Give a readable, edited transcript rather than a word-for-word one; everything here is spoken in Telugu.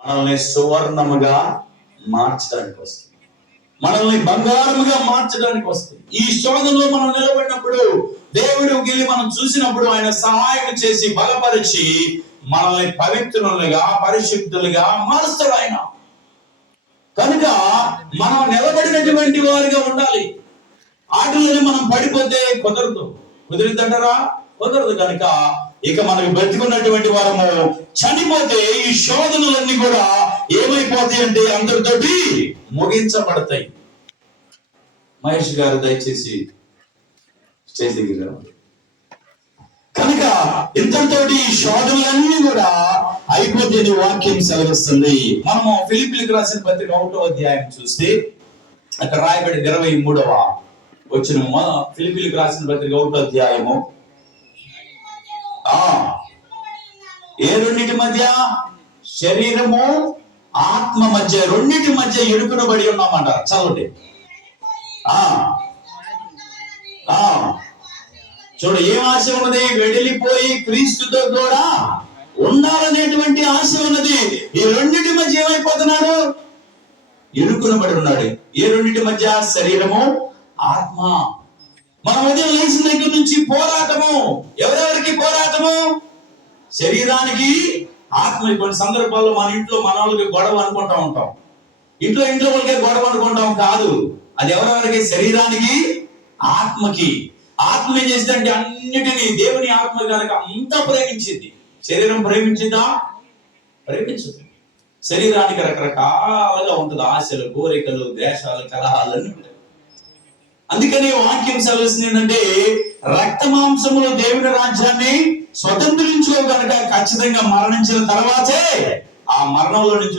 మనల్ని సువర్ణముగా మార్చడానికి వస్తుంది, మనల్ని బంగారముగా మార్చడానికి వస్తుంది. ఈ శోధనలో మనం నిలబడినప్పుడు, దేవుడు గిల్లి మనం చూసినప్పుడు ఆయన సహాయం చేసి బలపరిచి మనల్ని పవిత్రులుగా పరిశుద్ధులుగా మారుస్తాడు ఆయన. కనుక మనం నిలబడినటువంటి వారిగా ఉండాలి. ఆటలని మనం పడిపోతే కుదరదంటారా? కుదరదు. కనుక ఇక మనకు బ్రతికున్నటువంటి వారము చనిపోతే ఈ శోధనలన్నీ కూడా ఏమైపోతాయి అంటే అందరితోటి ముగించబడతాయి. మహేష్ గారు దయచేసి స్టేజ్ దగ్గర. కనుక ఇంతటితోటి ఈ శోధనలన్నీ కూడా అయిపోతే వాక్యం సెలవిస్తుంది. మనము ఫిలిప్పీలకు రాసిన పత్రిక 1వ అధ్యాయం చూస్తే అక్కడ రాయబడి 23వ వచనం. ఫిలిప్పీలకు రాసిన పత్రిక 1వ అధ్యాయము. ఏ రెండింటి మధ్య? శరీరము ఆత్మ మధ్య, రెండింటి మధ్య ఇరుకునబడి ఉన్నామంట. చదవండి. చూడు, ఏం ఆశ ఉన్నది? వెడిలిపోయి క్రీస్తుతో కూడా ఉండాలనేటువంటి ఆశ ఉన్నది. ఈ రెండింటి మధ్య ఏమైపోతున్నాడు? ఇరుకునబడి ఉన్నాడు. ఏ రెండింటి మధ్య? శరీరము ఆత్మ. మన ఉదయం లేచిన దగ్గర నుంచి పోరాటము. ఎవరెవరికి పోరాటము? శరీరానికి, ఆత్మ. కొన్ని సందర్భాల్లో మన ఇంట్లో మన వాళ్ళకి గొడవ అనుకుంటా ఉంటాం. ఇంట్లో వాళ్ళకే గొడవ అనుకుంటాం. కాదు, అది ఎవరెవరికి? శరీరానికి, ఆత్మకి. ఆత్మ ఏం చేసిందంటే అన్నిటినీ, దేవుని ఆత్మ కనుక అంతా ప్రేమించింది. శరీరం ప్రేమించిందా? ప్రేమించదు. శరీరానికి రకరకాలుగా ఉంటుంది. ఆశలు, కోరికలు, ద్వేషాలు, కలహాలన్నీ ఉంటాయి. అందుకని వాక్యం సెలవుస్తుంది ఏంటంటే, రక్త మాంసములు దేవుని రాజ్యాన్ని స్వతంత్రించుకో కనుక ఖచ్చితంగా మరణించిన తర్వాతే ఆ మరణంలో నుంచి